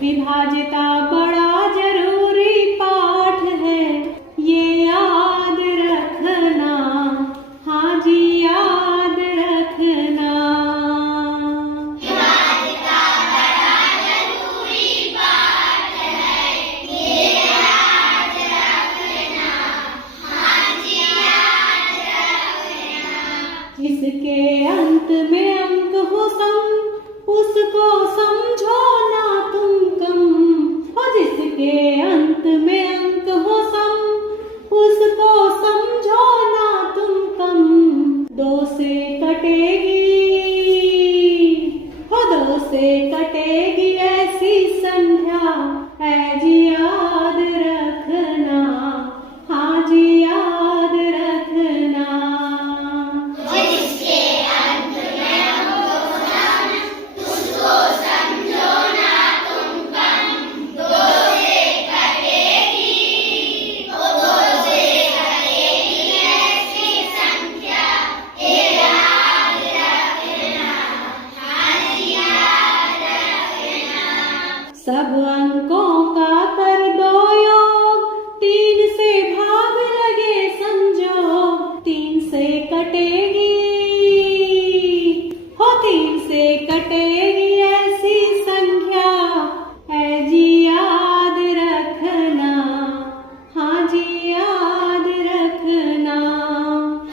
विभाज्यता बड़ा जरूरी पाठ है, ये याद रखना, हाँ जी याद रखना। विभाज्यता बड़ा जरूरी पाठ है, ये याद रखना, हाँ जी याद रखना। जिसके अंत में अंक हो सम, उसको समझो ना तुम कम। और जिसके अंत में अंक हो सम, उसको समझो ना तुम कम। दो से कटेगी, हो दो से कटेगी ऐसी संध्या, है जी याद रखना, हाँ जी याद रखना। जिसके अंत में अंक हो सम, उसको समझो ना तुम कम। दो से कटेगी, ओ दो से कटेगी ऐसी संख्या, ये याद रखना, हाँ जी याद रखना। सब अंकों का कर दो योग, तीन से भाग लगे संजोग। तीन से कटेगी, हो तीन से कटेगी ऐसी संख्या, है जी याद रखना, हाँ जी याद रखना।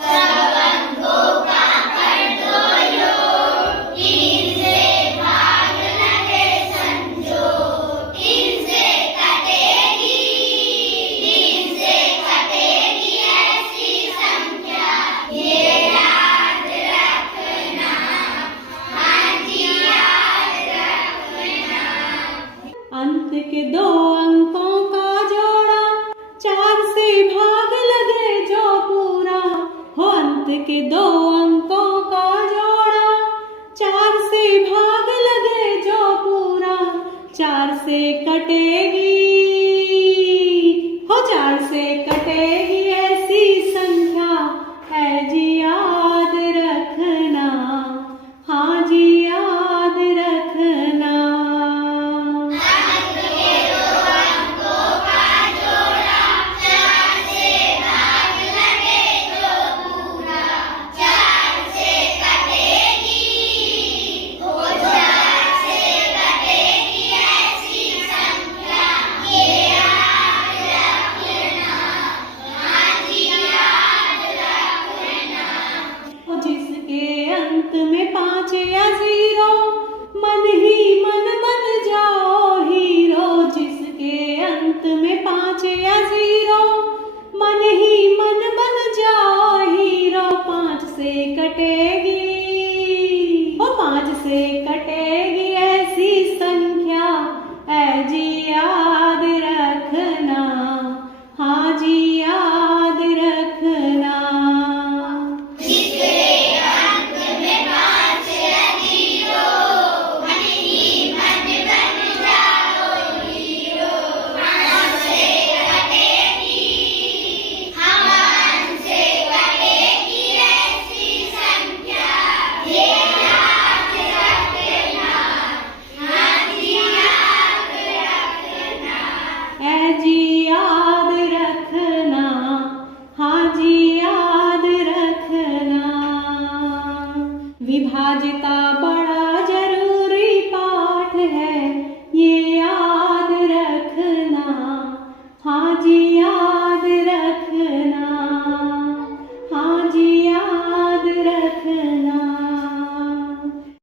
सब अंकों का कर दो योग, तीन से भाग लगे संजोग। तीन से कटेगी, तीन से कटेगी ऐसी संख्या, ये याद रखना, हाँ जी याद रखना। अंत के दो अंकों का जोड़ा, चार से भाग लगे जो पूरा। हो अंत के दो अंकों का जोड़ा, चार से भाग लगे जो पूरा। चार से कटेगी, हो चार से कटेगी